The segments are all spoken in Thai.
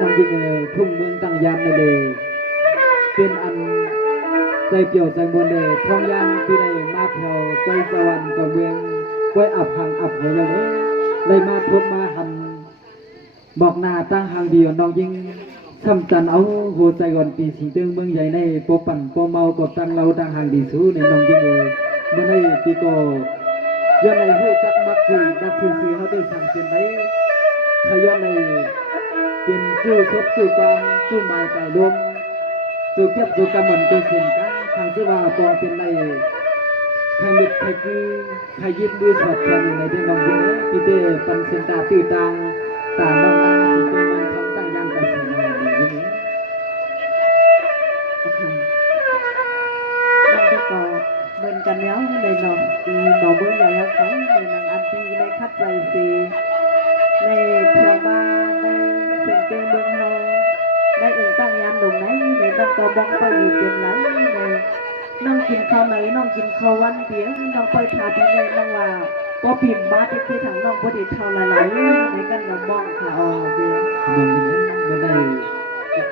น้องยิงทุ่งเมืองตั้งยามเลยเป็นอันใจเปี่ยวใจมวลเลยท้องยามที่ได้มาเพียวใจสวรรค์กับเมืองไว้อับห่างอับหัวอย่างนี้เลยมาพบมาหันบอกหน้าตั้งห่างเดียวน้องยิงทำจันเอาหัวใจก่อนปีสีเตืองเมืองใหญ่ในโปปั่นโปเมากดตั้งเราตั้งห่างดีสู้ในน้องยิงเมื่อในปีก่อยังไงผู้จักมักสื่อนักสื่อเขาได้สั่งเสียนไหนขย้อนในเป็นสู้ชดสู้กองสู้หมายไก่ลมสู้เก็บสู้กำมันเป็นเสียนกันทางที่ว่าปองเป็นในใครมิดใครคือใครยิบมือสอดแทนอยู่ในที่น้องยิงพี่เต้ปันเสียนตาตื้อตังตาน้องนั่งสีเป็นมันคำตั้งยันกับเสียงอะไรอย่างนี้นั่นก็เหมือนกันแล้วในหนองตีหนองเมืองใหญ่ครับในนางอันตีในคัดใจสีในเพียวบ้านในเสียงเพลงเมืองเฮาในอื่นตั้งยามหนุ่มไหนในน้องตัวบ้องไปอยู่เกินไหนในน้องกินข้าวไหนน้องกินข้าววันเปียน้องไปทาที่ในน้องว่าพอพิมพ์บ้าที่ถังน้องพอดีเท่าหลายๆในกันน้องบ้องค่ะอ๋อเดียวน้องยิงเมื่อได้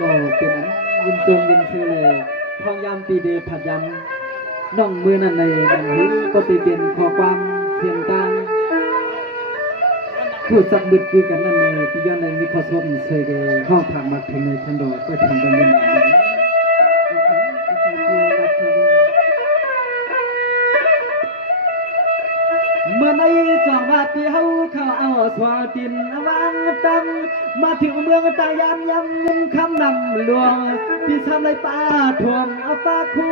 ก็เป็นยินจงยินซื้อเลยทองยามปีเดผัดยำน้องมือนั่นในนั่นหินก็ตีเป็นข้อความเสียงต่างคือจับบึดคือกันนั่นเลยที่ย้อนในมิโครโซฟท์เคยห้องผักมาถึงในชั้นดอกก็ทำกันเป็นแบบนี้เมื่อในจังหวัดที่เขาเอาสวาตินวางตั้งมาถึงเมืองตายามยำยินคำนำหลวงพี่ทำไรป้าถ่วงเอาป้าคู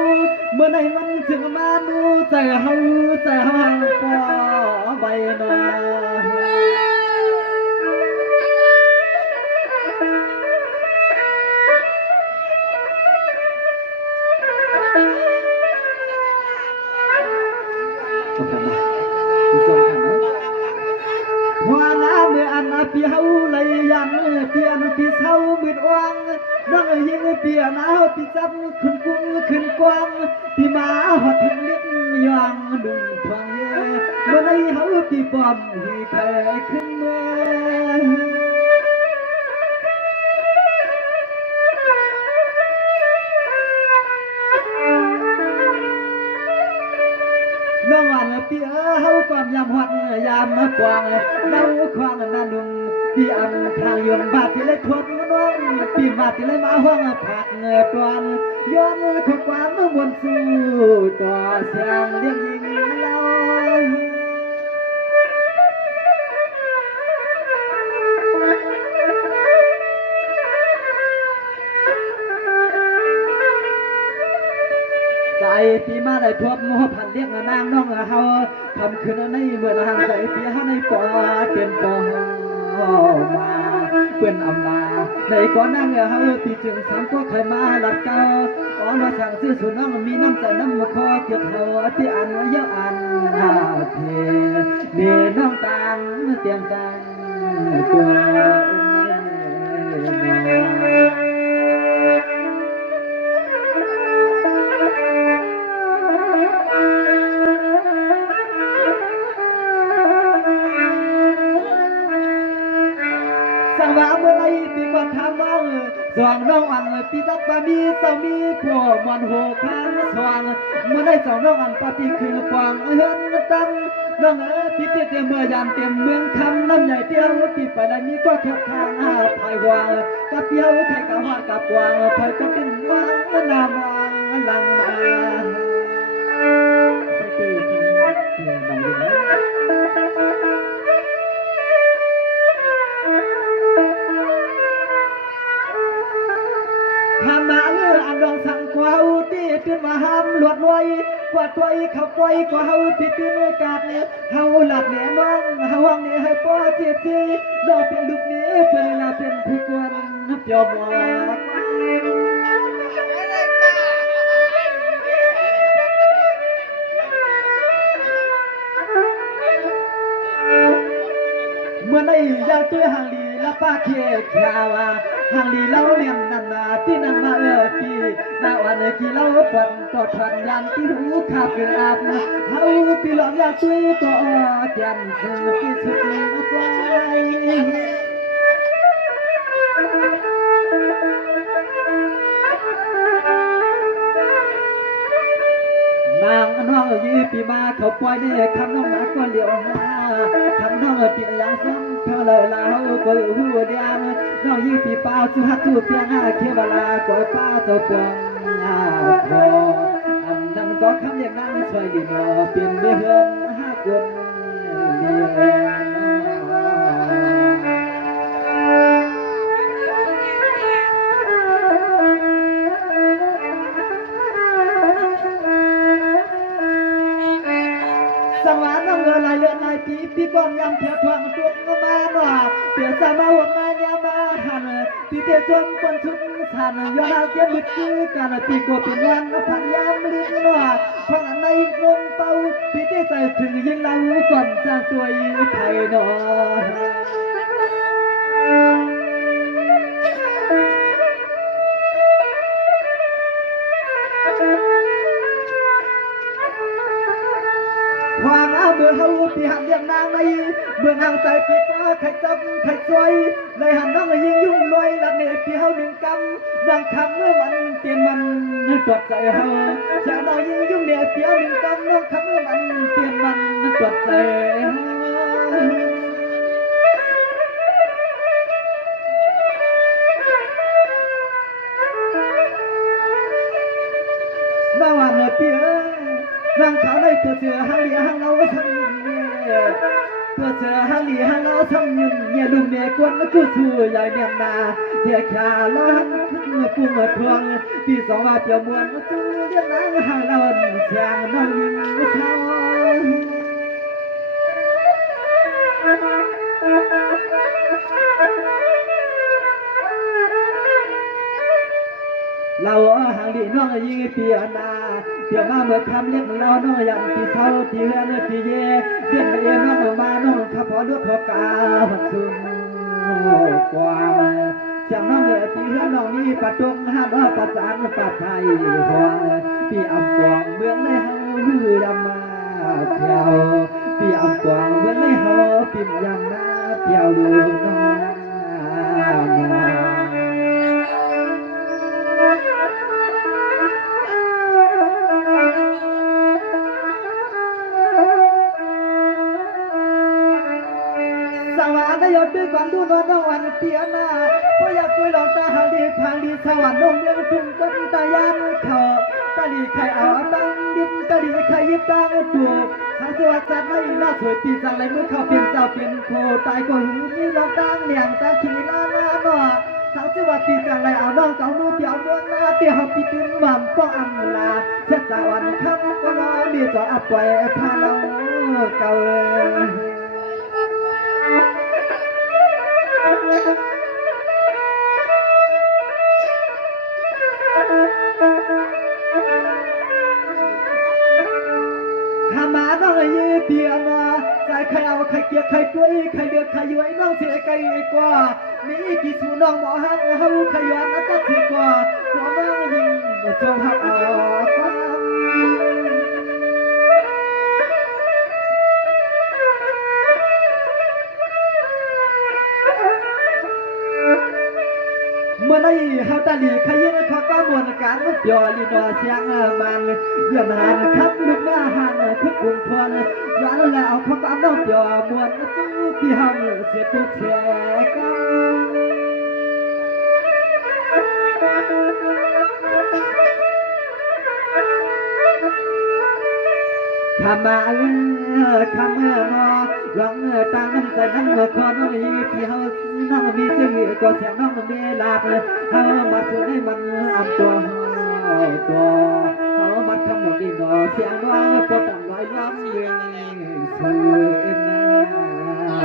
เมื่อในมันถึงมาดูใจเขาปอใบนอหัวหน้าเมื่ออันเปียวเลยยันเปียนปีเศร้ามืดวังน้องยิงเปียนเอาปีจับขึ้นกุ้งขึ้นกวางปีมาหอดถึงเล็กยางดุงทองเย่เมื่อในเขาปีปอมหีแค่ขึ้นเมื่อน้องอันปีเฮาความยามหอดยามกวางเล่าควางนาลุงปีอันทางยนบาดที่เลยทวดน้องปีบาดที่เลยมาห้องผักเงยตวนย้อนขวความมวนสู้ต่อเสียงเลี้ยงยิงเล่าใจที่มาได้ทวบหัวพันเลี้ยงนางน้องเฮาทำคืนในเมื่อทางใจที่หาในปอเต็มปอมาเพื่อนอำลาในก่อนนั่งเฮาปีจึงสามก็เคยมาหลับเก่าอ๋อมาสั่งซื้อสุน้องมีน้ำใจน้ำคอเก็บเฮาที่อันเยอะอันหาเทเนน้องตังเตรียมตังตัวสังวาเมื่อไรปีก่อนทำว่าสว่างน้องอันปีตับบามีสามีผัวมันหัวข้างสว่างเมื่อไรสองน้องอันปาปีคือฟางเฮินตันน้องพี่เตี้ยเมื่อยานเต็มเมืองคำน้ำใหญ่เตี้ยวปีไปแล้วนี้ก็แคบทางภายวางกับเปี้ยวไข่กะว่ากับวางไผ่ก็เป็นวางนามวางลังมาสติน้องดีทำมาอันดองสั่งกว่าเฮาที่ตื่นมาห้ามหลวดไว้กว่าตัวเขาปล่อยกว่าเฮาที่ตื่นกาดเนี่ยเฮาหลับเนี่ยมองเฮาวังเนี่ยให้ป้อเจ็บจีน้องเป็นลูกนี้เป็นเวลาเป็นผู้กวนยอมว่าเมื่อในอยากเจอหางลีและป้าเขียขาวหางลีเล่าเนียมนันนาที่นั่งมาพี่นาวันกี่เล่าฝันต่อทันยันที่หูขาบเป็นอาบเฮาพี่หลอกอยากช่วยต่อจันทร์ที่สุดในใจ ปีมาเขาปล่อยเนี่ยคำน้องมาก็เหลียวหาคำน้องปีอย่างซ้ำเธอเลยลาวก็หูเดียงน้องยี่ปีป้าจูฮักจูเพียงเขียวลาก็ป้าเจ้าปองพออันนั้นก็คำอย่างนั้นช่วยดีหนอเป็นเพื่อนห้าคนเดียวสวรรค์น้ำเงินลายเลือนลายปีก่อนยำเพียรทวงตัวมาหน่อเปลี่ยนสมาวนมายามาหันปีเดียจนคนชุนทันย้อนเอาเกี่ยวมิดคือกันปีโกเป็นวันพันยามลิ้นหน่อพังอันในงงเป่าปีเดียใส่ถึงยิงเราก่อนจากตัวอีไทยหน่อวางเอาเมื่อเฮาปีหันเลี้ยงนางในเมื่อนางใจปีป้าใครจับใครช่วยเลยหันน้องยิงยุ่งลอยละเนปีเฮาหนึ่งกำนางคำเมื่อมันเตียนมันตรวจใจเฮาจะน้องยิงยุ่งเนี่ยปีเฮาหนึ่งกำน้องคำเมื่อมันเตียนมันตรวจใจเฮาน้าวันปีเอ้นางขาวในตัวเสือหางเหลียหางเราทำยินเนี่ยตัวเสือหางเหลียหางเราทำยินเนี่ยลุงเนี่ยกวนกูสู้ใหญ่เนี่ยนาเที่ยขาล้อนปุ่มพวงปีสองว่าเปียวมวนสู้เรื่องนางหางเราเสียงน้องยิงเท้าเราหางดีน้องยิงเปียนาเดี๋ยวมาเมื่อคำเรียกเราน้องอย่างที่เศร้าที่เฮือนที่เย่เรียกเอ็นน้องมาน้องข้าพอด้วยพอกาหัดซุ่มกวางจากน้องเอ๋ที่เฮือนน้องนี้ปัดจงห้าน้องประสานปัดไทยหวงพี่อำกวางเมืองในเฮาหือดำมาเพียวพี่อำกวางเมืองในเฮาปิ่มยำมาเพียวดูน้องสวรรค์ได้ยศด้วยความดูนอนวันเปียนาเพราะอยากคุยหลอกตาหางดีทางดีสวรรค์นงเมืองทุ่งก้นตายันเขาตาดีใครเอาตังดิมตาดีใครยิบตังตัวทางสวัสดิ์จัดไม่น่าสวยปีจังไรเมื่อเขาเป็นเจ้าเป็นโคตายก็หูมีหลอกตังเหนียงตาขีลาลาหน่อทางสวัสดิ์ปีจังไรเอาน้องเก่านูเปียวเมืองนาเปียวปีตินหม่ำป้องอันลาเช็ดตาวันคำก็น้อยมีจออับปล่อยพาเราเก่าถ้ามาน้องยี่เปียนาใจใครเอาใครเกลียดใครป่วยใครเดือดใครย้วยน้องเสียไกลกว่ามีกี่สูน้องหมอฮักเฮาขยันนักถือกว่าหัวน้องยิงจงหักออกเมื่อไรเฮาตาลีขยินเขาก็มวนการมุดยอลีนอเสียงมันเยี่ยมหานครับลูกแม่หันทุกบุญพรย้อนแล้วเขาก็น้องยอมวนสู้ที่หันเสียตุกเสียกันทำมาคำนอร้องตั้งใจน้ำคอน้องอีที่เฮาน้องมีชื่อก็เสียงน้องเมลาบเฮามาสู่ให้มันอับตัวเฮามาทำหมดดีหนอเสียงน้องก็ตั้งไว้ร้องเรื่องสู่เอ็นนา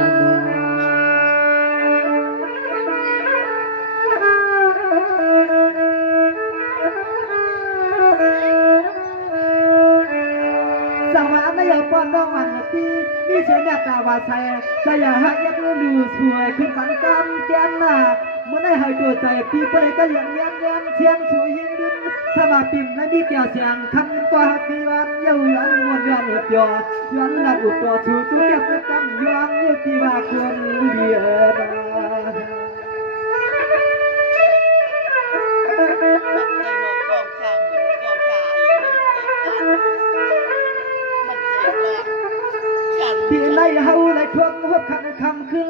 สวรรค์ได้ยกป้อนน้องวันปีมีเสียงตาวาใส่ใส่หักยักษ์ดูสวยขึ้นฝันกำเตียนหน้าเมื่อได้หายตัวใจปีเปรย์ก็เลี้ยงเลี้ยงเชียงสวยยิงดินสมาปิ่มและมีแก้วเสียงคำกว่าปีวันเย้าย้อนวนย้อนอุดย้อนหลับอุดตัวชูตู้แก้วกำย้อนเย้าที่ว่าคนเดียว เฮาในควงหัวขันคำขึ้น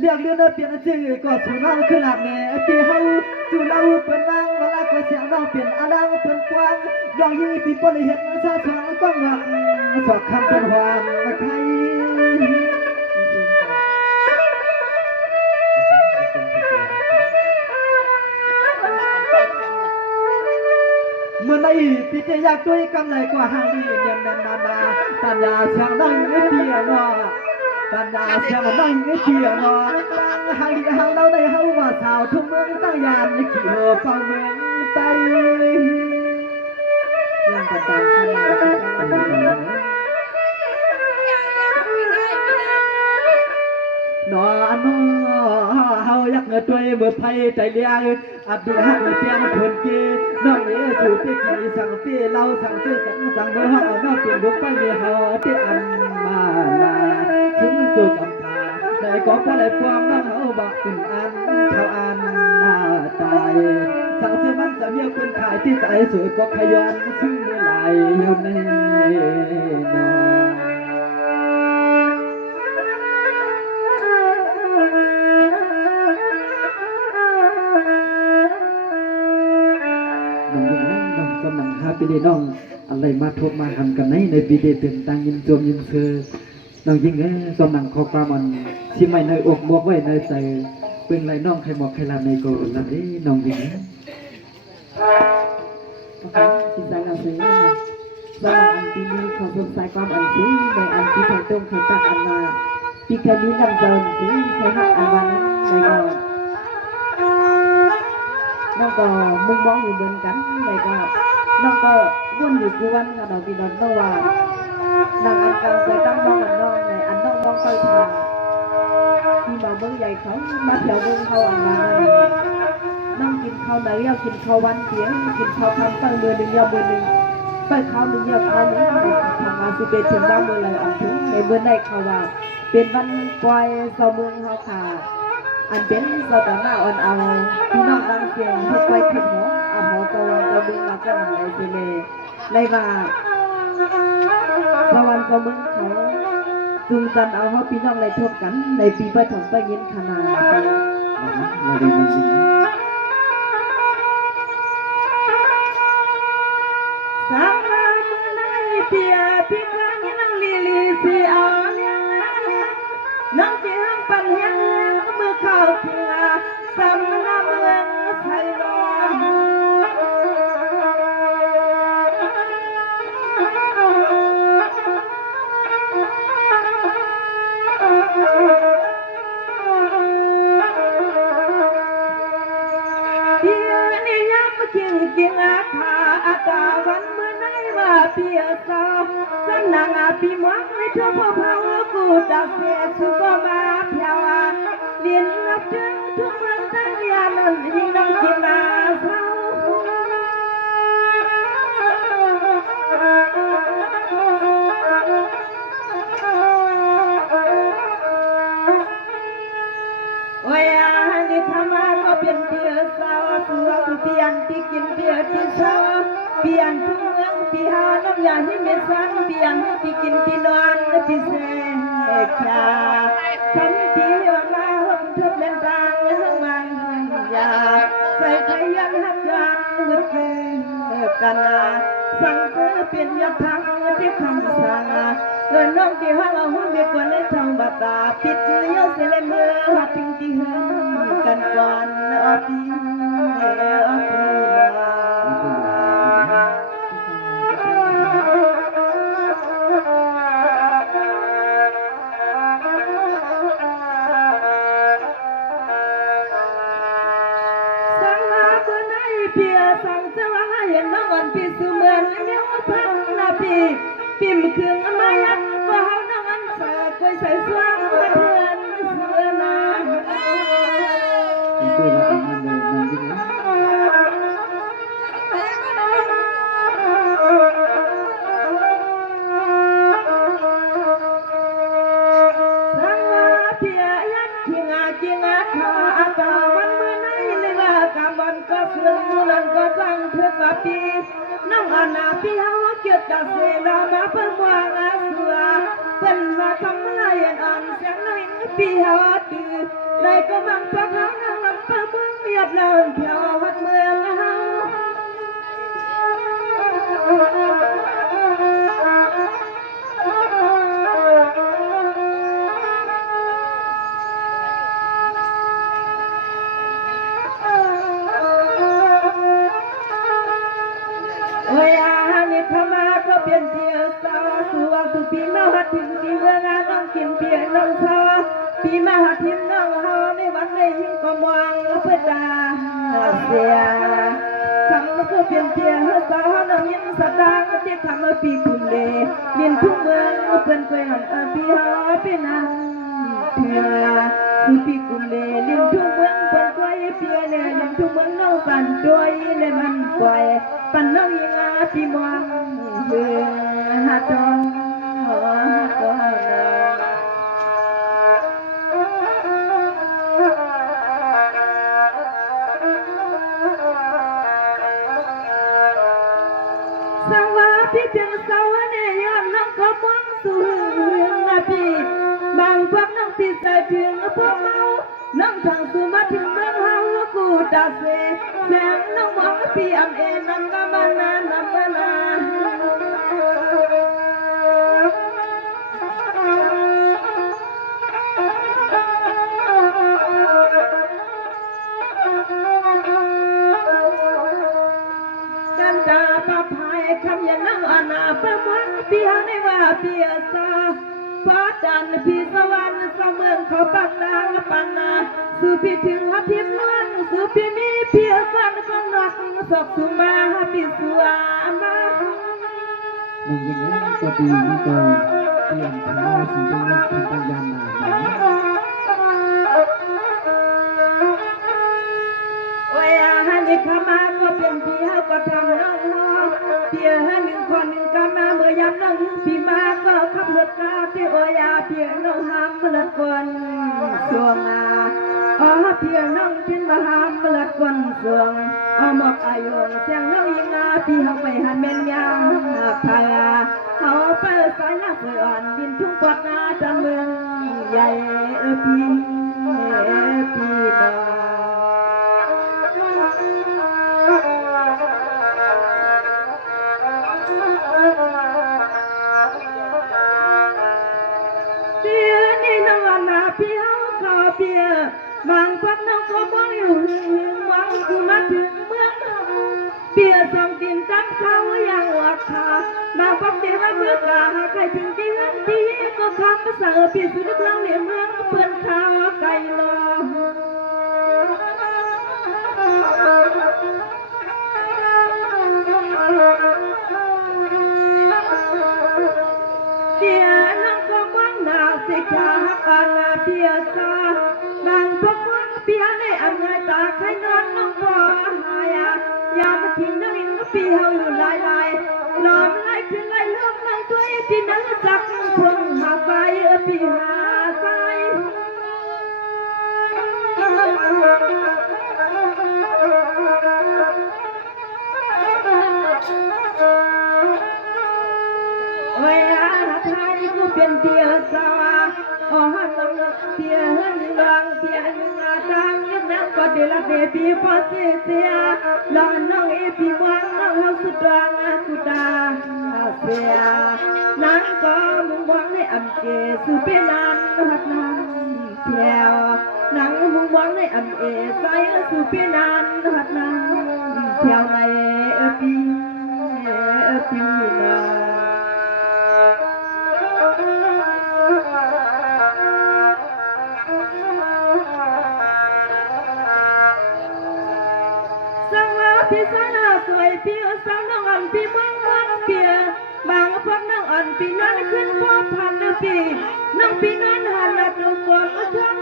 เรียกเรือเปลี่ยนชื่อก็สู่น้องขึ้นหลับแม่ปีเฮาสู่เราเปิดนางเวลาก็เสียงน้องเปลี่ยนอาดังเปิดกว้างดองยี่ปีปนเห็นซาสวงก้องหลักสอกคำเป็นหวานใครเมื่อในปีเจียด้วยกำไรกว่าหางดีเนียนนานาปัญญาเสียงน้อยเปียนอปัญญาเสียงน้อยเปียนอหางดีหางเราในเฮาว่าสาวทุ่มเมืองตั้งยามในขี่หัวเป่าเมืองไปยังกระตังขนาดนอนเฮาอยากเงินตัวเมื่อไพ่ใจเลี้ยงอับดุลฮักเปียงคนกีน้องเอ๋สู่เปียกีสั่งเปียเราสั่งซื้อสั่งเบอร์ห้องน้องเปียงลุกไปมีเฮาเปียอันมาลาถึงจุดอัมพาแต่ก็พอได้ฟังน้องเฮาบักเป็นอันเขาอันหน้าตายสั่งซื้อมันจะเมียคนขายที่ใจสวยก็ขยันชื่อเมื่อไหร่อยู่ในนอนกำลังหาปีนี้น้องอะไรมาทบมาทำกันในปีเดเป็นตังยินจมยินเธอน้องยิงกำลังขอความมันที่ไม่ในอกบวกไว้ในใจเป็นไรน้องใครบอกใครลาในโกลาดิน้องยิงสิใจเราเสียนะสำหรับอันปีนี้ขอสนใจความอันสีในอันที่ไทยตรงไทยตักอันมาปีแค่นี้นำเดินสีไทยหักอันวันในก่อนน้องก็มุ่งมองอยู่เหมือนกันในก็น้องก็วนอยู่กวนกับเราพี่น้องต้องว่านางอันกลางใจตั้งน้องอันน้องในอันน้องมองไปทางที่มาเบิ้งใหญ่เขามาแถวเบิ้งเขาอันมานั่งกินข้าวไหนอยากกินข้าววันเสียงกินข้าวทำตั้งมือหนึ่งยาวมือหนึ่งไปข้าวหนึ่งยาวข้าวหนึ่งทางมาสิเป็นถึงบ้านเมื่อไรอันถึงในเมื่อได้ข่าวว่าเป็นวันปล่อยเสาเมืองเขาค่ะอันเป็นสถานะอ่อนเอาพี่น้องตั้งเสียงทุกไปขึ้นหัวเอาหัวตะวันตะบึงมาจังไรสิเลในว่าสวรรค์ตะบึงเขาจุงจันเอาเขาพี่น้องในทบกันในปีปฐมไปยินขนาดสามมือในเปียพี่ข้างนั่งลีลีสีอ่อนน้องเจียงปันเฮียงมือเข้าเพียสำนักเมืองไทยรอเพียนี่ย้ำจริงจริงอาคาอาตาวันเมื่อไหนว่าเพียสาวสำนักอาปีมักในชั่วพ่อเผากูดักเสียสุก็มาเพียวเรียนรับถึงทุกเรื่องตั้งยานันยิ่งน้องกินมาเศร้าโอ้ยอันนี้ทำมาก็เป็นเพียสาวสุรสุเพียนที่กินเพียที่เช้าเปลี่ยนทุกเมืองปีหาน้ำยาที่เม็ดสันเปลี่ยนที่กินที่นอนที่เสกชาทำที่ว่ามาห้องทุบเล่นทางมันยาใส่ไข่ยันหักยันมืดคือกันสั่งซื้อเปลี่ยนยาทั้งที่คำสั่งน้องที่ห้างเอาหุ้นเบียดกว่าในทางบาตาปิดเลี้ยวเสียเลยมือหัดทิ้งที่เฮือนกันก่อนอปีเพียสั่งเจ้าว่าเห็นน้องอ่อนพี่สุเมือนเลี้ยวพันนาพี่ปิ่มเครื่องมายันก็เฮาน้องอันเสือกล้วยใส่สวงเพื่อนเสือนาสั่งว่าเพียยันที่งาจีงาขาอาตาวันเมื่อไหนเลยว่ากำวันก็เสื่อมมูลันก็จังเพื่อกับพี่น้องอาณาพี่เฮาเกี่ยวกับเสนามาเพิ่มวางอาเสือป เป็นว่าทำลายอ่อนเสียงน้อยปีหาดื้อเลยก็มังพะเขานั่งลำเมืองเรียบเลินเที่ยววัดเมืองเฮาเปลี่ยนเทียสาวสัวสุปีมาหัดทิ้งปีเมืองน้องกินเปียน้องสาวปีมาหัดทิ้งน้องเฮาในวันในยิ่งก็มองเพื่อตาเสียทำก็เปลี่ยนเทียสาวน้องยินสตางค์ที่ทำปีคุณเลยินทุกเมืองเป็นเกยหันปีหาปีนังเพียสุปีคุณเลยินทุกเมืองเป็นเกยเปียเนี่ยยินทุกเมืองน้องสั่นด้วยในมันปล่อยปันน้องยิงปีมองเพื่อหาตองก็สวัสดีเพียงสวัสดีย้อนน้องก็มองสู่นาพี่บางพวกน้องพี่ใส่เพียงพวกเมาน้องทางสู่มาถึงเมืองเฮากูตาเสแสงน้องมองพี่อำเอ็นน้ำกำมันนานน้ำมันนานกันตาปะพายคำยันน้ำอาณาประมวลพี่หาในว่าพี่สาพอดันพี่สวรรค์เสมือนเขาปักนางปันนาสู่พี่ถึงหัดทิพย์นวลสู่พี่มีพี่ฟันก็นักสอบสู่มาพี่สัวมามึงอย่างนี้ก็ปีนี้ก็เตรียมท้าสิ่งที่เราทำกันยามนานโอ้ยฮันนี่ขามาก็เป็นพี่เฮาก็ทำน้องเฮาเพียหนึ่งคนหนึ่งกามาเมื่อยามน้องพี่มาก็ขับรถกาที่โอ้ยเพียน้องห้ามเลิศคนสวงเพียน้องเป็นมาห้ามเลิศคนสวงหมอกอายุเสียงน้องยิงพี่เฮาไปหันเมนยางไทยเขาเปิดสายลาสวยอ่อนดินทุ่งกวาดนาจันเมืองใหญ่พี่น้องเปียบางพักน้องก็มองอยู่หวังกูมาถึงเมืองเปียส่องกินตั้งเขาอย่างวัดขาบางพักเดียวเมื่อกาใครถึงที่นั่นที่ก็คำภาษาเปียสุดกลางเนี่ยเมืองเปื่อนข้าวไก่ลอเปียน้องก็มองหน้าสิกาปานเปียซาบางพวกมันเปียในอันไงตาใครนอนน้องบ่หายยามทิ้งน้องอินก็ปีเฮาอยู่ลายลอมไล่ขึ้นไล่ลงน้องตัวที่นั่งจักคงหาไฟปีหาไฟโอ้ยไทยกูเป็นเปียสาวน้องเปียหันลองเปียจังยังนั่งก็เดลเดบีพอเสียลองน้องปีมองน้องเฮาสุดรังกูตาเสียนั่งก็มุงมองในอำเกสุเปนันหัดน้ำเพียวนั่งมุงมองในอำเอใส่สุเปนันหัดน้ำเพียวในปีนาพี่สาวสวยพี่สาวน้องอ่อนพี่เมืองเปียบางพวกน้องอ่อนพี่นั่นขึ้นพ่อพันพี่น้องพี่นั่นหันละดูบนท้อง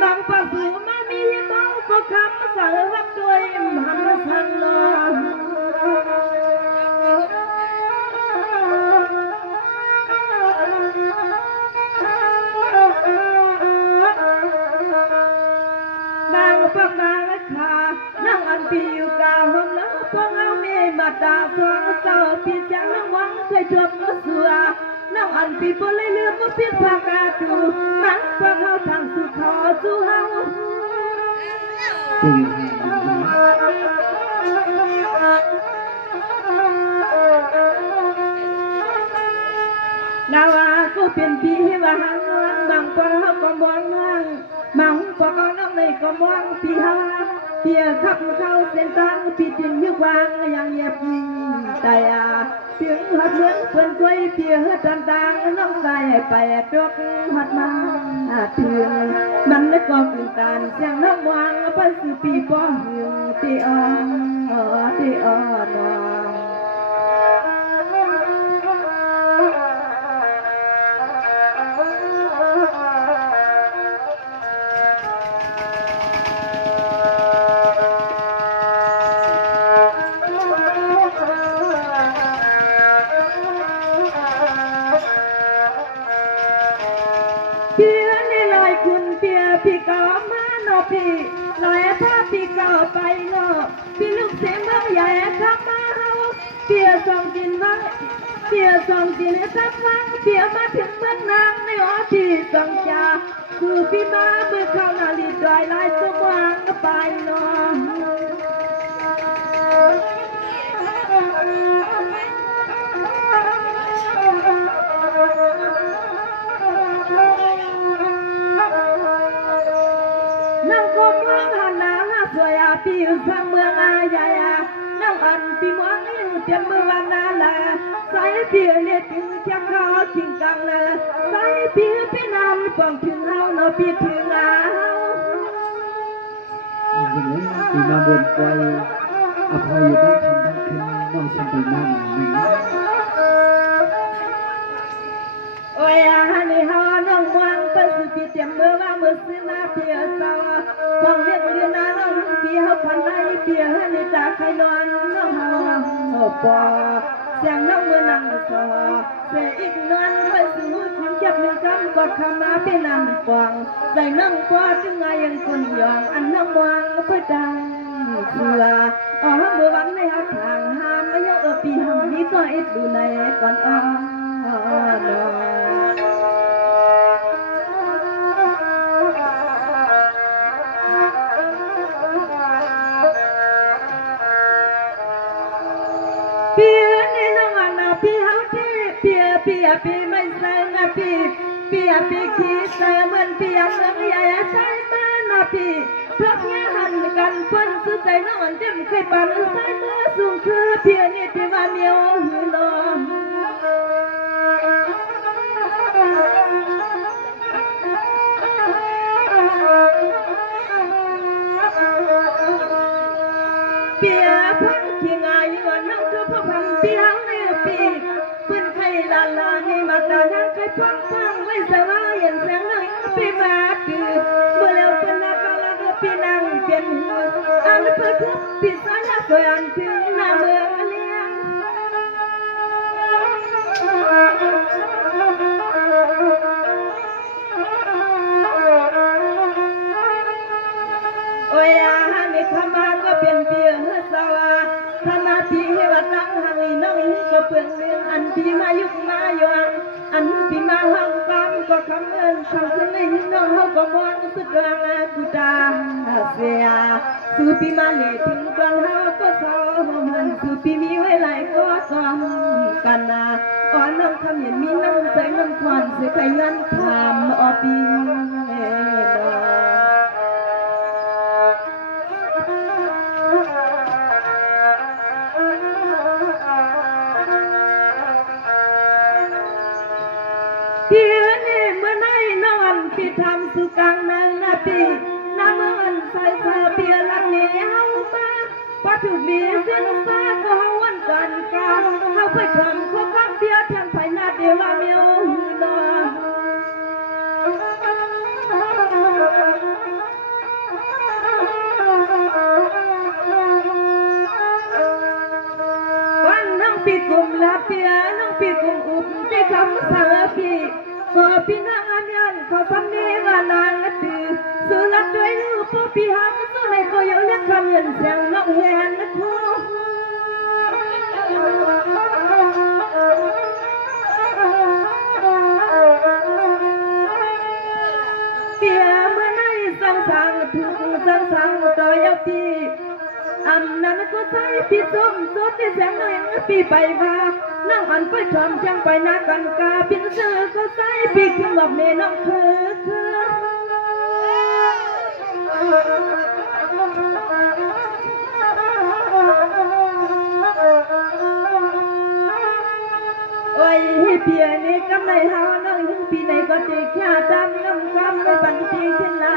บางปะสูมามีบ้องก็คำสารวัตรด้วยมันทันลบางพวกบางขาน้องอ่อนพี่อยู่กลางห้องแล้วพวกเอาเมียมาด่าฟังเศร้าพี่จังน้องหวังเคยจบเสือ น้องอันปีบ่เลยเลือกบ่เพียงพากาตูมันพวกเฮาทางสู่ขอสู่เฮา จริง นาวาก็เป็นพี่ว่าหางวางบางกว่าเฮาก็มองนางมังกว่าน้องในก็มองพี่หาเพียขับเข้าเส้นทางพี่จินยึกวางอย่างเงียบแต่ถึงหัดเมืองเพิ่นกล้วยเพียต่างๆน้องใส่ไปดอกหัดมาถึงมันก็คือการเสียงน้องวางไปสู่ปีป้อหึงตีอ้อน้อง เพียนี่ลอยคุณเพียพี่ก็มาโนพี่ลอยพาพี่ก็ไปโนพี่ลูกเสียงเราใหญ่ทับมาเฮาเพียส่งกินวังเพียส่งกินทับวังเพียมาถึงเมืองนางในอ๋อพี่ส่งจ่าคือพี่มาเมื่อเข้านาลีดอยลายสว่างไปโน นั่งกบเมืองหันหน้าสวยปีสังเมืองอายายนั่งอันปีมวงอิ่วเต็มเมืองนาลาสายปีเล็ดถึงเชียงคอทิ้งกังเลยสายปีพี่นำกองถึงเฮาโนปีถึงอาเฮา อย่างนี้ปีมาบนไปอภัยอยู่บ้านทำบ้านขึ้นน้องสันไปนั่งนั่ง โอ้ยฮันนี่เฮาน้องมวงเปิ้นสิปีเต็มเมืองว่ามือซื้อนาเพียสาวฟังเรียกเรียนนาน้องปีเฮาพันได้เพียฮันนี่ตาใครนอนน้องเฮาปอเสียงน้องมือนั่งสอเสียอีกนอนไปสู่ชิมจับหนึ่งคำกอดคำมาเป็นนำฟองใส่น้องกว่าถึงไงยังคนยองอันน้องมวงเพื่อดังเพื่ออ๋อเมื่อวันในหาทางห้ามอายุปีหำนี้ก็อิดดูในก่อนอ๋อเปียนี่น้องอันพี่เฮาที่เปียไม่ใส่นะพี่ขี้ใส่เหมือนเปียเมืองใหญ่ใส่มานะพี่พวกเนี้ยหันกันเพิ่นซื้อใจน้องอันเต็มเคยปั่นใส่มือสูงคือเปียนี่ที่ว่าเหนียวหือลมเปียพันที่งายอยู่นั่งคือพระพันเปียในปีปืนไข่ลาลานี่มาตาทางไข่พังไว้สว่าเห็นแสงหนึ่งปีมาคือเมื่อแล้วเป็นนักลาปีนางเปลี่ยนหัวอันเพื่อทุบปีสายสวยอันถึงหน้าเมืองเลี้ยงโอ้ยฮันนี่ทำมาก็เป็นเปียสว่าธนาปีเฮวตั้งหังนี่น้องนี่ก็เปลืองเรื่องอันปีมายุกมาหยวนอันปีมาหังกำก็คำเอิญคำขึ้นในน้องเขาก็มองสุดรังกูตาเสียสู่ปีมาเล่ถึงก่อนเขาก็เศร้ามันสู่ปีมีไว้ไหลก็ซ้อมกันนะก่อนน้องทำอย่างมีน้ำใจน้ำควันเสียใจเงินทำอปีเพียนี่เมื่อไหร่นอนพี่ทำสุกังนางนาปีน้ำมันใส่เสื้อเปียลังเหนียวมาพอถูกมีเสียงฟ้าก็เฮาวันกันกาเฮาไปทำข้อข้างเปียทางไฟหน้าเดียวว่าเมียวดอวันน้องปีกุมลาเปียน้องปีกุมอุบได้คำสารพีก็พี่นางอันยันเขาทำนี้ว่านางตื่นสุรัตด้วยลูกพ่อพี่หางสู้ในก็ยังเรียกคำเงินเสียงน้องแหนนะครู ำนั้นก็ใส่ปีส้มสดที่แสงหน่อยปีไปว่านั่งอันไปทำจังไปนากันกาปินเสือก็ใส่ปีขึ้นหลบเมน้องเธโอ้ยเพียนี่กำไรหาน้องถึงปีไหนก็ตีแค่จำน้ำกำไม่ปันปีขึ้นละ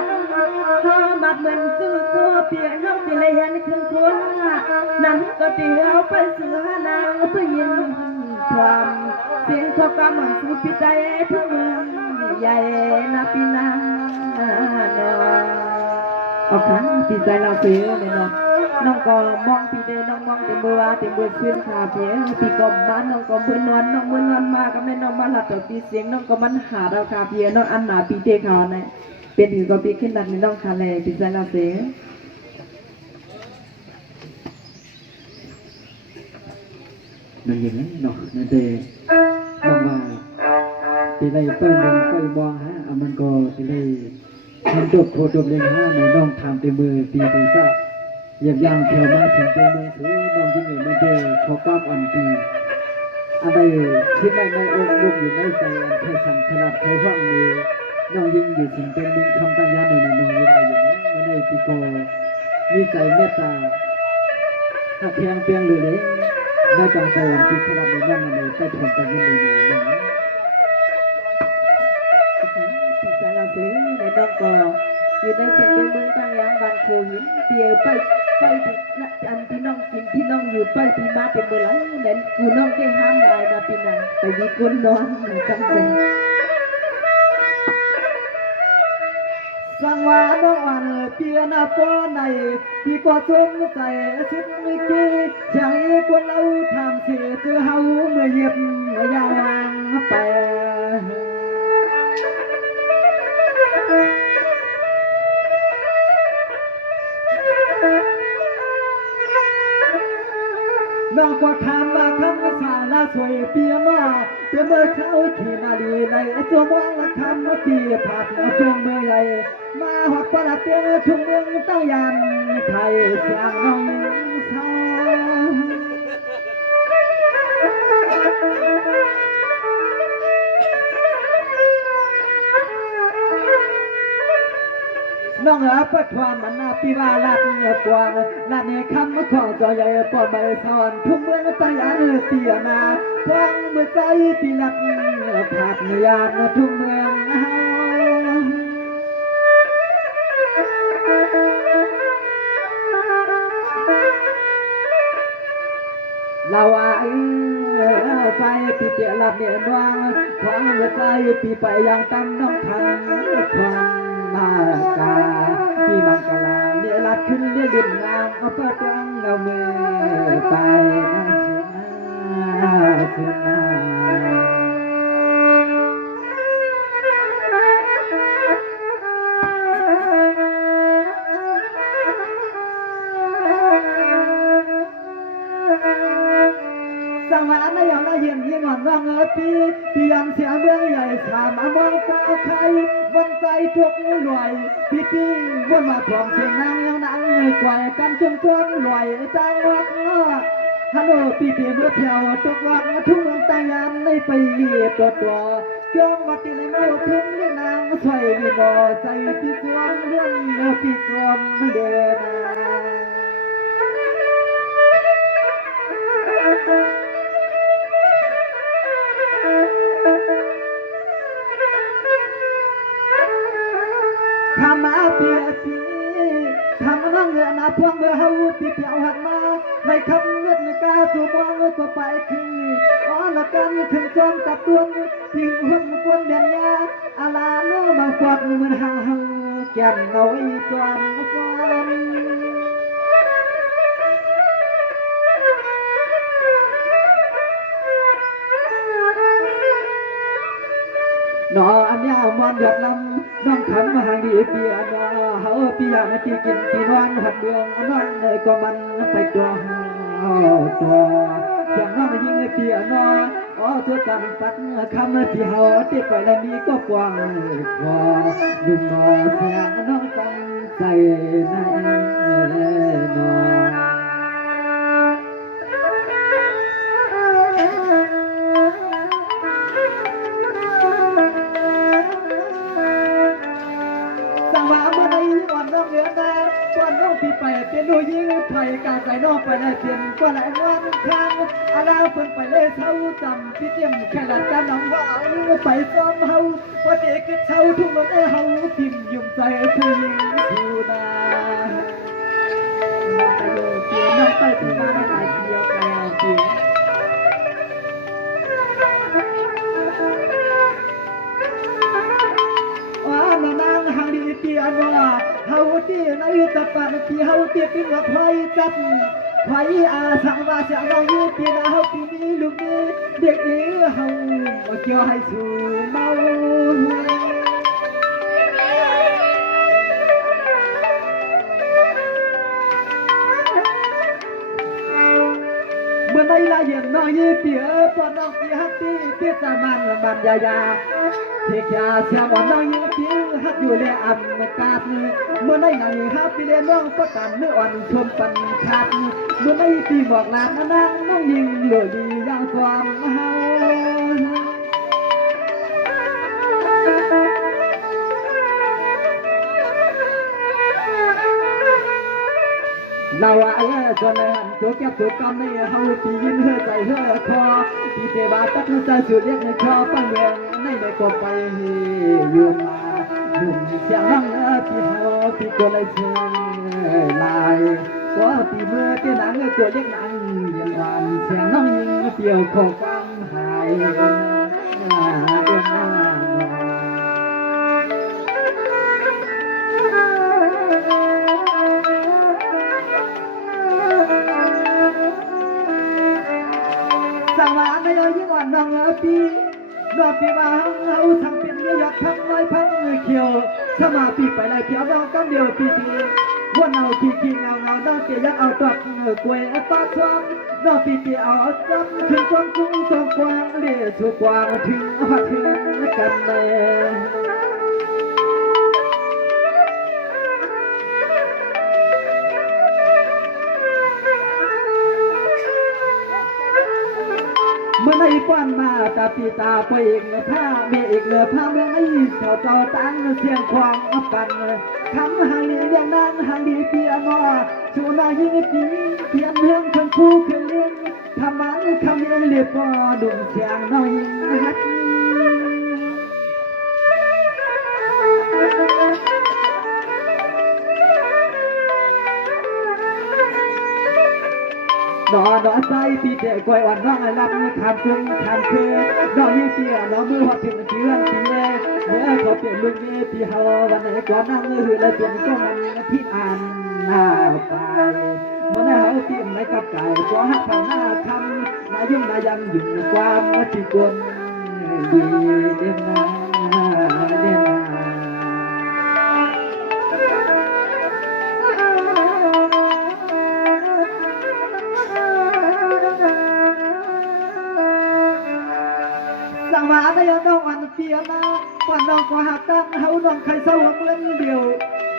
พอมัดเหมือนสู้ตัวเพียน้องที่เลยเห็นครึ่งคนนั้นก็ตีเอาไปสู่หานางเพื่อยินความเสียงข้อกำมันสู่ปีใจทุกเมืองใหญ่นาปีนาเอาครั้งปีใจเราเสียเลยเนาะน้องก็มองปีเดน้องมองเต็มเบื่อเชื่อขาเพียปีก็มาน้องก็เบื่อนอนน้องเบื่อนอนมาก็ไม่น้องมาหลับแต่ปีเสียงน้องก็มันหาเราขาเพียน้องอันหนาปีเดขาเนี่ยเป็นถึงก็ปีขึ้นดันในน้องคาเลยปีใจเราเสียนั่นอย่างนั้นเนาะนั่นเองน้องว่าที่ได้เปิ้ลมันก็มองฮะมันก็ที่ได้ทำจบโคจบเลยฮะในน้องทำเต็มมือปีเดียวซะอย่างเที่ยวมาถึงเต็มมือถือน้องยิ่งเลยมันเจอขอความอ่อนปีอะไรที่ไม่ในอกยุบอยู่ในใจอันแค่สั่งขลับแค่ว่างมือน้องยิ่งอยู่ถึงเป็นมึงคำตั้งยาในน้องยิ่งอะไรอย่างนี้ไม่ได้ปีโกมีใจเมตตาถ้าเพียงหรือเลยได้การสอนที่ขลับในน้องในใต้ถุนตั้งยิ่งเลยน้องปีใจเราเสียในน้องก็อยู่ในเสียงเป็นมือตั้งยามบางโคหินเปียไปอันที่น้องกินที่น้องอยู่ไปที่มาเป็นเมื่อไรเน้นอยู่น้องได้ห้ามลายนะพี่นางไปยิกุนนอนจำเป็นสังวาน้องวันเปียนาปอในที่ก็สงสัยสุดไม่กี่ช่างอีคนเราทำเสียเจอเฮาเมื่อเย็บยาวางไปน้องก็ทำมาทำสาละสวยเปียมาเป็นเมื่อเขาขี่นาลีในตัวมองละคำมาปีผัดเพื่องเมื่อใหญ่มาหอดปลาเตียงทุ่งเมืองตั้งยันไทยเสียงน้องเท้าน้องปัทวานมันนาปีวาลัดกวางนาเนคำของจอใหญ่ปอดใบสอนทุ่งเมืองตั้งยันเตียนาทองเมื่อใจปีลักผัดยานทุ่งเมืองเราใจปีเจลับเนียนวางควางเมื่อใจปีไปยังตั้มน้องทันควางมากาปีมังกลาเนียลัดขึ้นเรียดินนางเอาเปิดวังเอาเมื่อไปนาเสียนาสังหารในอย่างละเย็นยิ่งอ่อนว่างปียันเสียเมืองใหญ่สามมองฟ้าไทยวันใจทุกหน่วยปีวนมาพร้อมเสียงนางยังนั่งกวายกันจนตัวหน่วยใจวักฮัลโหลปีเมื่อเที่ยวตกวักทุ่งเมืองตายันในปีตัวจ้องวัดที่ไหนไม่ทุ่งนางสวยดีบ่ใจปีสวมเรื่องปีสวมเดินทำมาเปียปีทำน้องเงือนาพวงเมื่อเฮาปีเปียวหัดมาไม่คำเงือในกาสูบมองก็ไปคืออ๋อละกันถึงจอมตับดวงที่หุ่นกวนเมียนยาอาลาโนมาควักมือหางแก้มเงาอีจวนนออันยาวมันหยดลำน้องคำมาหางดีเปียนอเฮาเปียนปีกินปีนอนหัดเบืองน้องเลยก็มันไปตัวอย่างน้องยิงเปียนออ๋อตัวกันปัดคำที่เฮาที่ไปแล้วนี้ก็กว้างพอดุมนอเสียงน้องตั้งใจในนอ ใจนอกไปได้เปลี่ยนก็หลายวันข้างอาลาเพิ่นไปเลยเท่าจำพี่เตรียมแค่หลังจำน้องว่าไปซ้อมเฮาว่าเด็กก็เท่าทุกคนเฮาทิ่มยุ่งใจผู้หญิงผู้นา ไปอยู่เพียน้องไปถึงมาได้หลายเดียวแล้วเพีย ว่านางหางดีเตียนว่าเฮาตีในตะปันที่เฮาตีกินว่าไผจับไผอาสังว่าจะน้องอยู่ตีนาเฮาปีนี้ลูกนี้เด็กเอ๋เฮาบ่เกี่ยวให้สู่เมาเมื่อในละเย็นน้อยเปียปอนน้องที่ฮักตีเปียตามันมันยายาเทียเสียวันน้องยืนเปียฮักอยู่ในอัมกาดเมื่อในไหนฮักปีเลี้ยน้องก็ตันเนื้ออ่อนชมปันขาดเมื่อในปีบอกลาน้องยิงเหลือดีอย่างความเฮาเราจนหันตัวแก้ตัวกำในเฮาปียินเฮใจเฮคอปีเทวาตักใจสุดเรียกในคอปังเวงในในกบไปยืนมาดุมเสียงนั่งปีเฮาปีกเลยเชยลายก็ปีเมื่อเป็นหนังตัวเรียกหนังยันวันเสียงน้องยิงเตียวของฟังหายเอ็นสังวาในยิ่งอ่อนน้องปีน้องปีว่าเฮาทั้งเป็นยอดทั้งน้อยพังเขียวสมาปีไปเลยเขียวน้องก็เดียวปีวันเอาขี้เงาน้องเกี่ยเอาตัดกล้วยปลาทองน้องปีเอาจับถึงความคุ้งความกว้างเลี้ยสุกว้างถึงหักถึงกันเลยเมื่อในป้อนมาตาปีตาไปอีกผ้ามีอีกเหลือผ้าเมื่อไอ้เจ้าเจ้าตั้งเสียงความกันคำให้เรียงนั้นให้ดีเปียนอชูนายิ่งดีเพียนเรื่องคนคู่คือเลี้ยงทำมันคำเลี้ยงเรียบพอดุ่มเสียงน้อยฮักดอใจปีเด็กกวยอ่อนน้องรับคำคุ้งคำคือน้องยิ่งเตี้ยน้องมือหัดถึงเชื่อนปีแรกเมื่อเขาเปลี่ยนลุงเงี้ยปีเฮาวันไหนก่อนนั่งมือแล้วเปลี่ยนก็มันที่อ่านหน้าไปเมื่อเฮาเปลี่ยนในกับเก่าก็หักผ่านหน้าคำนายุ่งนายังยุ่งความที่กวนดีเด่นนาเด่นนาสังวาได้ยน้องอันเปียมาก่อนน้องก็หักตั้งเฮาน้องใครเศร้าเหมือนเดียว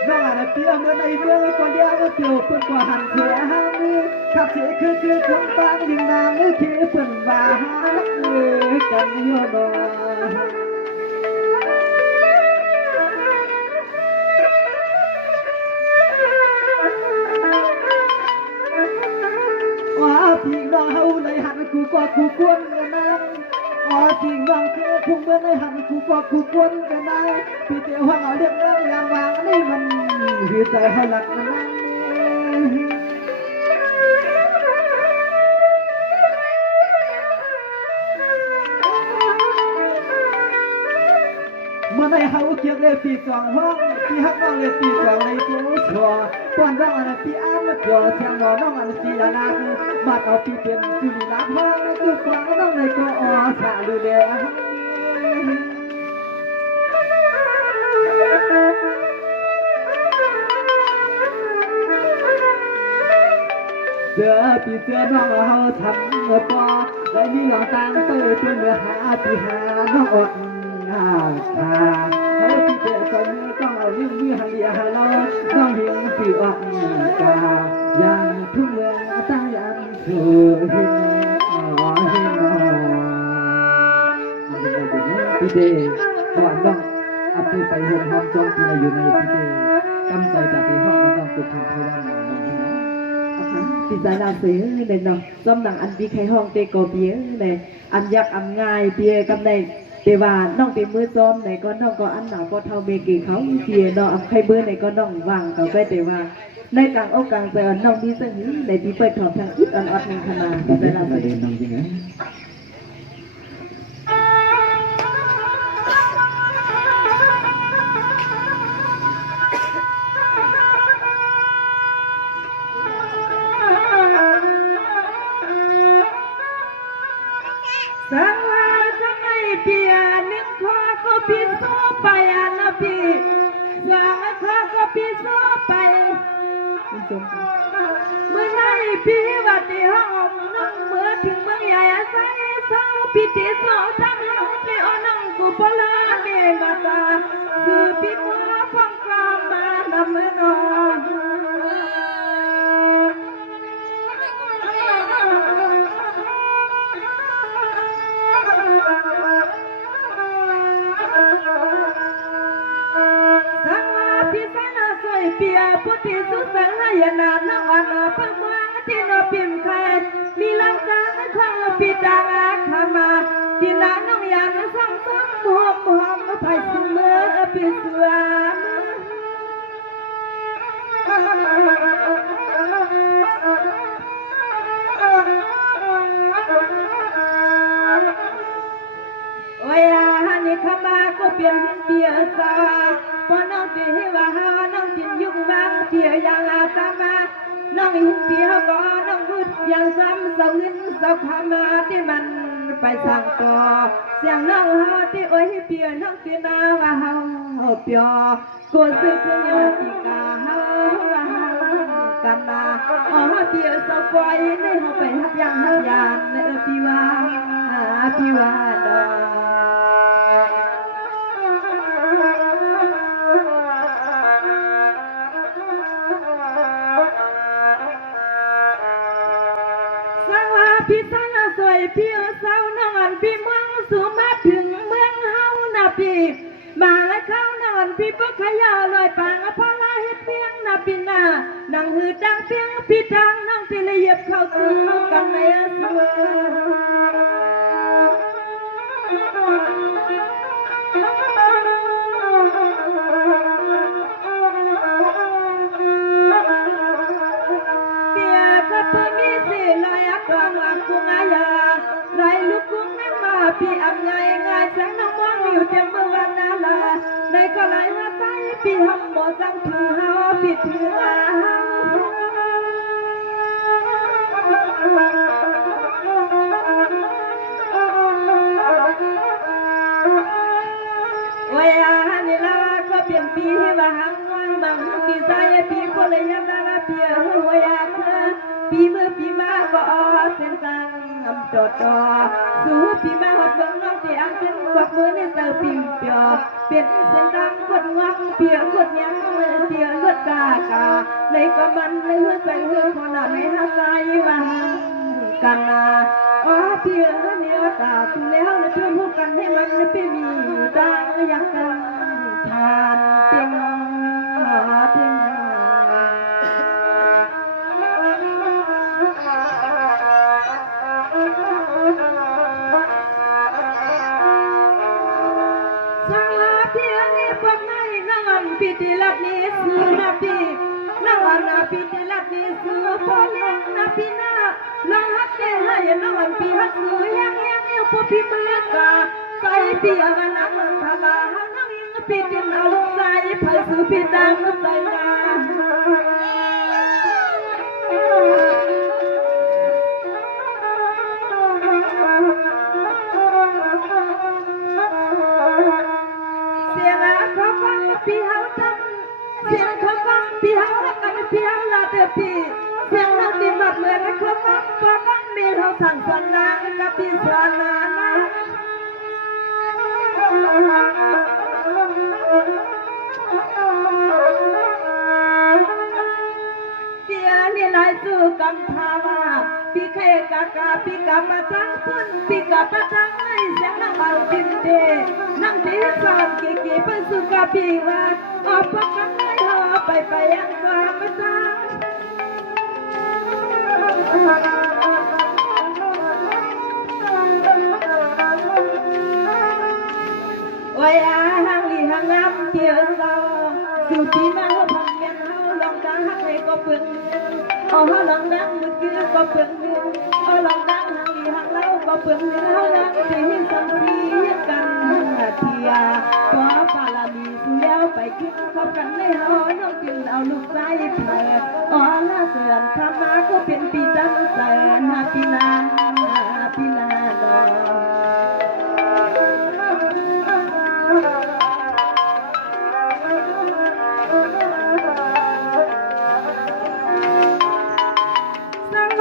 น้องอันเปียเมื่อในเมืองก็เดียวก็เตียวเพิ่นก็หันเสียหามือขับเสียคือคนตางยิงนางคือเพิ่นว่าหากันโยดว่าพี่น้องเฮาในหันกูก็กูควรกันนางจริงน้องคือพุ่งเมื่อในหันกูก็กูกวนกันได้พี่เตียวห้องเอาเรียบร้อยอย่างวางนี่มันคือใจให้หลักมันนั่งเมื่อในเฮาเกี่ยวเลยปีกองห้องพี่ฮักน้องเลยปีกองในตัวชัวป้อนน้องอันปีอ้ามเกี่ยวเชียงน้องอันปีละนามาเอาปีเป็นจุลีลับห้องคือกวางน้องในก็อสาดูแลเจอปีเจอน้องเฮาทำปอได้มีหลังตางเปิดตัวเนื้อหาปีหาน้องอดหน้าตาเฮาปีเจอคนต้องเอาลิ้นมีหางเดียหาล้อน้องยิงปีออกกาอย่างทุ่งเมืองตั้งยันสู่หินหินพี่เดก่อนน้องอัพไปห่มห้องจองที่อยู่ในพี่เดกำใจจากที่ห้องน้องกุดทำเพราะว่าน้องหิน ปีใจเราเสือเลยเนาะซ้ำหนังอันปีไข่ห้องเตกอเบียเลยอันยักษ์อันง่ายเบียกับในเตว่าน้องเตมือซ้อมไหนก็น้องก็อันหนาก็เท่าเมกีเขาเบียเนาะใครเบื่อไหนก็น้องวางเขาไปเตว่าในกลางอกกลางใจอ่อนน้องดีสักนิดในปีเปิดถอดทางอิดอ่อนๆหนึ่งขนาดปีใจเรา ประ เสื เด็ อน น้องจริงไง สังวาจะไม่เปียนึกขอก็พิสูไปอันนะพี่สังขอก็พิสูไปเมื่อไหร่พี่วัดที่ห้องน้องเมื่อถึงเมืองใหญ่ใส่เศร้าพิธีโสดทั้งน้องที่อ้อน้องกูพลาเนมาตาคือพี่ขอฟังกรามมานำเมื่อนอน สังวาพิสนาสวยเปียพุทธิสุสังหายนาน้องอ่อนเพิ่งว่าที่นพิมพ์ใครมีลังกาข้างปิดาขามาที่นาน้องยานส่องส่องหอมหอมไผ่สุเมื่อปิสวามโอ้ยฮันนี่ขมาก็เปลี่ยนเปียสาพอน้องตีว่าหาน้องจินยุ่งมากเปียยังอาตามาน้องหินเปียก็น้องพูดยังซ้ำเสาเงินเสาขมาที่มันไปสั่งต่อเสียงน้องเฮาที่โอ้ยเปียน้องตีนาว่าเฮาเปียกูซื้อเพื่อนยาติกาเฮาว่าเฮากันนาอ๋อเปียสะปอยได้เฮาไปหับยังหับยานพี่ว่าดอ สังวาพิสังสวยพี่สาวนอนพี่เมืองสูมาถึงเมืองเฮานาพี่มาและเข้านอนพี่ก็ขยาลอยปางพอลาเฮ็ดเพียงนาพี่นานั่งหือดังเพียงพี่ทางน้องที่ละเอียบเข้าสู่กันในสพี่อับใหญ่ง่ายแสงน้องมองอยู่เต็มเมื่อวันนั้นละในก็ไหลมาใส่พี่หำบ่จังถือเฮาพี่ถือเฮาโอ้ยนี่ละก็เปลี่ยนปีให้ว่าหังบางพี่ใจพี่ก็เลยยังดาราเปียหัวยาเธอพี่เมื่อพี่มาก็เส้นทางจอดสู้พี่มาหอดเบิ่งน้องที่อังเป็นกวักมือในเตาปิ่มเปียเปลี่ยนเส้นทางกดงักเปียกดยังเปียเลือดกากาในก็มันในหัวใจเฮือคนหน้าในหาใจว่ากันนาอ๋อเปียเนี่ยตาสุแล้วเธอพูดกันให้มันไม่มีดังยังกันทานเตียงเตียง สังลาเพียงนี้พวกนายนางพิธีลับนี้ซื้อนาพีนางนาพิธีลับนี้ซื้อพอเลี้ยงนาพีนาลองฮักเตให้นางพีฮักซื้อยังอยู่พวกพี่เมื่อกาใส่เปียกันนังทลาหางนางยังพิธีนาลูกใส่เพื่อซื้อพิดังใส่ยาพี่เฮาจังเสียงเขาฟังพี่เฮารักกันพี่เฮาลาเดือพี่เสียงเราดีบัดเมื่อไรเขาฟังฟังมีเขาสั่งสอนนางกับพี่สอนนาเสียนี่ลายสู้กำพาวาพี่เคกากาพี่กามาจังพุ่นพี่กาปะจังไม่เสียงนั่งเอาดินเดนั่งที่สอนกี่เป็นสุกาพี่ว่าออกพักกันไม่หอไปยังความจัง พี่มาว่าพันเมียนเฮาลองดังฮักเลยก็เปลืองเอาเฮาลองดังมือกี้ก็เปลืองเอาลองดังหังอีหังเล่าก็เปลืองเฮาดังที่สังสีกันเทียตัวปาลามีสุยาวไปกินข้าวกันในเฮาน้องกินเอาลูกใจเถิดอ๋อละเสือนทำมาก็เป็นปีตั้งเสือนปีนาปีนาด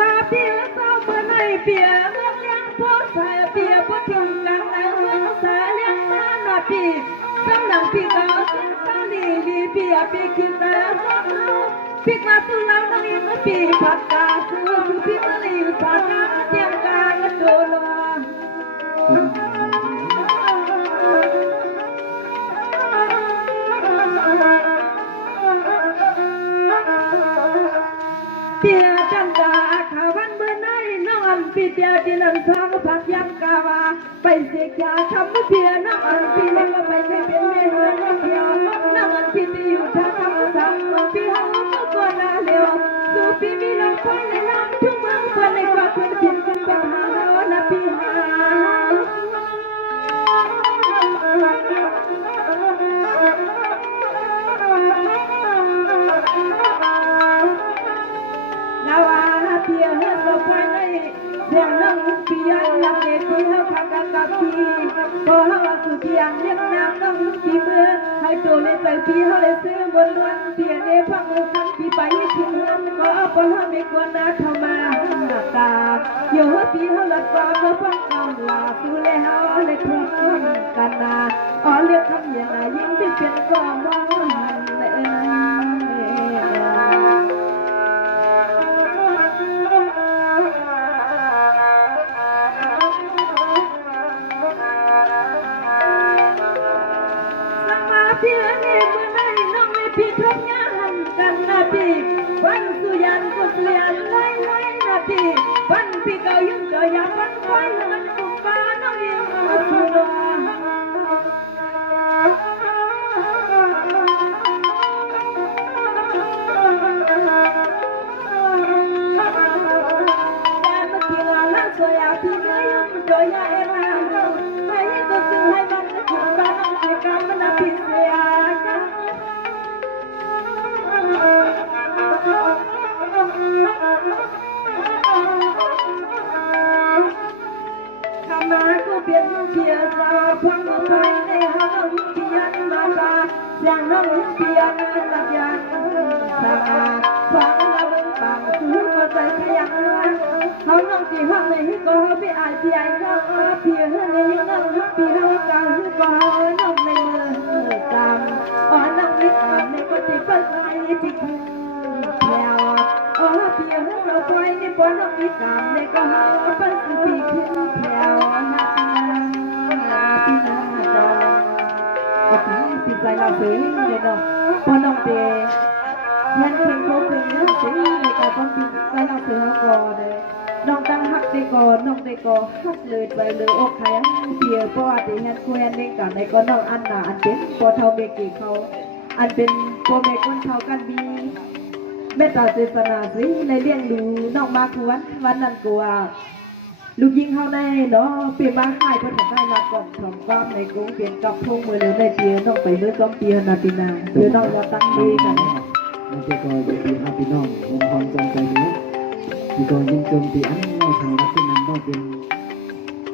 อเปียเศร้าเมื่อไหร่เปียเมื่อเลี้ยงพ่อสายเปียพ่อทิ้งกลางไหนเมื่อสายเลี้ยงมาหน้าปีสำนักพี่เก่าสิ่งสร้างดีดีเปียปีคิดแต่สองเอาปีกมาตุลาตั้งยังปีผักกาซื้อพี่มาลีสากาเตียงกาโดนเปียจันดาขาวันเมื่อไหร่น้องอันปีเดียวที่นั่งทางผักยำกาวาไปเสียยาคำเปียน้องอันปีเล็กไปไม่เป็นเมื่อน้องเพียวน้องอันปีที่อยู่ท่าทำสังปีห้องก็กวนนาเลียวสู่ปีมีลมพัดในน้ำทุ่งเมืองเพื่อนในกว่าเพื่อนกินกันเป็นหาหน้าปีหาเพียงเราภายในเสียงน้องเพียงหลับเด็กที่เขาพักกับพี่พอเขาสุดเพียงเรียกน้ำน้องพี่เมื่อให้ตัวเลยใส่พี่เขาเลยซื้อบนวันเพียงในพักมือคันพี่ไปทิ้งก็เอาไปให้ไม่ควรนะเข้ามาตาอยู่ว่าพี่เขาหลับตาก็พักกำลาสู้เลยเขาเลยพร้อมกันนะอ๋อเรียกคำอย่างไรยิ่งที่เป็นก็มองเลยเพียงนี้เมื่อไหร่น้องไม่พี่ทำงานกันนะพี่วันสุยันก็เปลี่ยนไล่นะพี่วันพี่เก่ายังก็อยากวันไว้มันกุบ้าน้องยังมาสุดแต่เมื่อกี้เราสวยอาพี่เนื้อยังโดยยาเอ็มาไม่ก็ซื้อให้มันกุบ้าน้องเสียกันมันนะพี่เสียกันทำมาก็เปลี่ยนเพียสาวพังไปในห้องเพียนมาตาเสียงน้องเพียนสักอย่างสาฟังแล้วเป็นปากสู้ก็ใจขยันเขาน้องจีห้องในฮิโก้พี่อายพี่ไอ้น้องเพียนในน้องพี่น้องกลางฮิโก้น้องในมือจำอ๋อน้องนิดในก็จีเปิ้ลไอ้พี่คือแถวอ๋อเพียนเราไปในปอนน้องนิดในก็หาเปิ้ลพี่คือแถวปีใจเราเสียเลยเนาะพอน้องเตะยันเพลงโคเพลงนั้นเสียเลยก็ต้องปีใจเราเสียก่อนเลยน้องตั้งฮักได้ก่อนน้องได้ก่อฮักเลยไปเลยอกใครเปียเพราะว่าที่ยันคุยอันเล่นกันในก็น้องอันหนาอันเป็นพอเท่าเมกี้เขาอันเป็นโปรเมก้นเท่ากันบีเมตตาเจตนาสิในเลี้ยงดูน้องมาควันวันนั้นกลัวลูกยิงเข้าในเนาะเปลี่ยนมาให้เพื่อทำได้ละก่อนทำความในกรุงเปลี่ยนกับพงมือเลยในเตียน้องไปเมื่อซ้อมเตียนาปีนาเดี๋ยวน้องจะตั้งดีกันมันจะก็จะปีห้าปีน้องผมพร้อมจำใจนี้ปีก่อนยิงโจมตีอันน้องทางรัฐที่นั่นน้องเป็น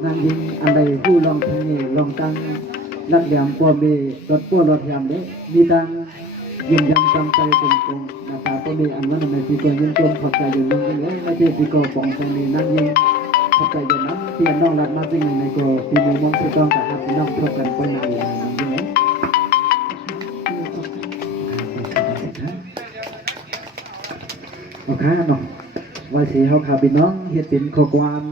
นางยิงอะไรผู้ลองทางนี้ลองตั้งรัดเหลี่ยมปัวเบรถปัวรถยามเด้มีตังยิงยำจำใจตรงๆนะครับก็มีอันนั้นในปีก่อนยิงโจมขอบใจอยู่น้องกันเลยไม่ใช่ปีก่อนปองใจนี้นั่งยิงขอบใจอย่างนั้นเตียนน้องรัดมาสิ่งในก็ปีมือมองสุดต้องกับพี่น้องทบกันก็นานอย่างนี้โอเคเนาะว่าสีเขาขาพี่น้องเฮ็ดเป็นข้อความ